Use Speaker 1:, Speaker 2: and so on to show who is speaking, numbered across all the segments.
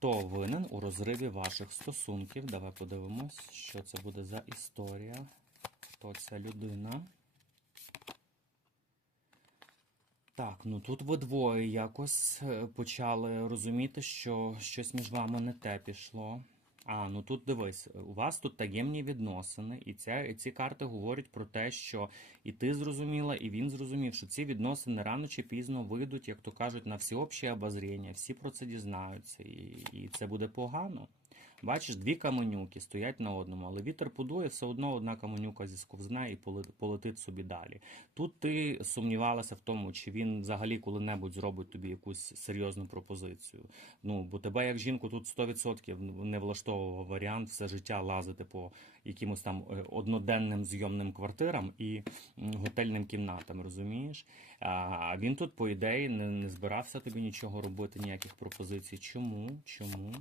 Speaker 1: Хто винен у розриві ваших стосунків? Давай подивимось, що це буде за історія. Хто ця людина? Так, ну тут ви двоє якось е, почали розуміти, що щось між вами не те пішло. А, ну тут дивись, у вас тут таємні відносини, і ця, ці карти говорять про те, що і ти зрозуміла, і він зрозумів, що ці відносини рано чи пізно вийдуть, як то кажуть, на всеобще обозріння, всі про це дізнаються, і, і це буде погано. Бачиш, дві каменюки стоять на одному, але вітер подує, все одно одна каменюка зісковзне і полетить собі далі. Тут ти сумнівалася в тому, чи він взагалі коли-небудь зробить тобі якусь серйозну пропозицію. Ну, бо тебе, як жінку, тут 100% не влаштовував варіант все життя лазити по якимось там е, одноденним зйомним квартирам і готельним кімнатам, розумієш? А він тут, по ідеї, не, не збирався тобі нічого робити, ніяких пропозицій. Чому? Чому?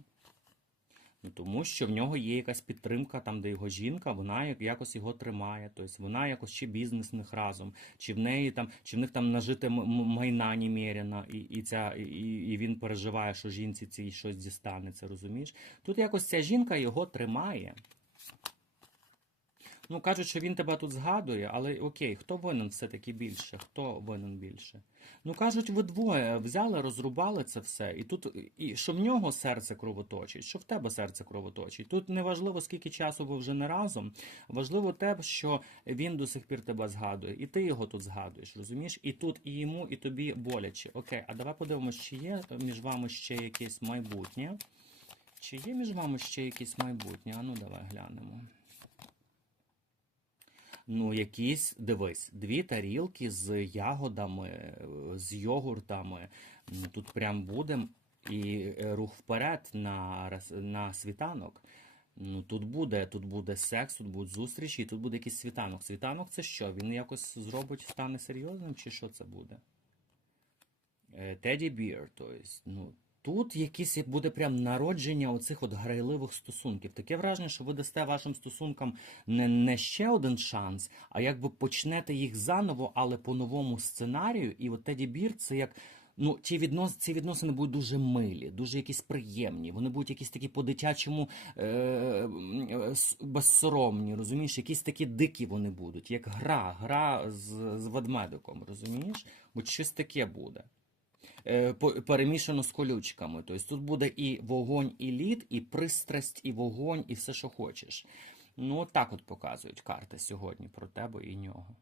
Speaker 1: Ну, тому що в нього є якась підтримка, там, де його жінка, вона як- якось його тримає. Тобто вона якось чи бізнес них разом, чи в неї там, чи в них там нажите майна немерено, і, і, ця, і, і він переживає, що жінці цій щось дістанеться, розумієш? Тут якось ця жінка його тримає. Ну, кажуть, що він тебе тут згадує, але окей, хто винен все-таки більше? Хто винен більше? Ну, кажуть, ви двоє взяли, розрубали це все, і тут, і що в нього серце кровоточить, що в тебе серце кровоточить. Тут не важливо, скільки часу ви вже не разом. Важливо те, що він до сих пір тебе згадує, і ти його тут згадуєш, розумієш? І тут і йому, і тобі боляче. Окей, а давай подивимось, чи є між вами ще якесь майбутнє? Чи є між вами ще якесь майбутнє? А ну давай глянемо. Ну, якісь, дивись, дві тарілки з ягодами, е, з йогуртами. Ну, Тут прям буде і е, рух вперед на, на світанок. Ну, тут буде, тут буде секс, тут будуть зустрічі, і тут буде якийсь світанок. Світанок це що? Він якось зробить, стане серйозним, чи що це буде? Теді Бір, тобто, ну, тут якесь як буде прям народження оцих от грайливих стосунків. Таке враження, що ви дасте вашим стосункам не, не ще один шанс, а якби почнете їх заново, але по новому сценарію. І от Теді Бір це як. Ну, ті, віднос, ці відносини будуть дуже милі, дуже якісь приємні. Вони будуть якісь такі по-дитячому е, безсоромні, розумієш? Якісь такі дикі вони будуть, як гра, гра з, з ведмедиком, розумієш? От щось таке буде перемішано з колючками. Тобто тут буде і вогонь, і лід, і пристрасть, і вогонь, і все, що хочеш. Ну, так от показують карти сьогодні про тебе і нього.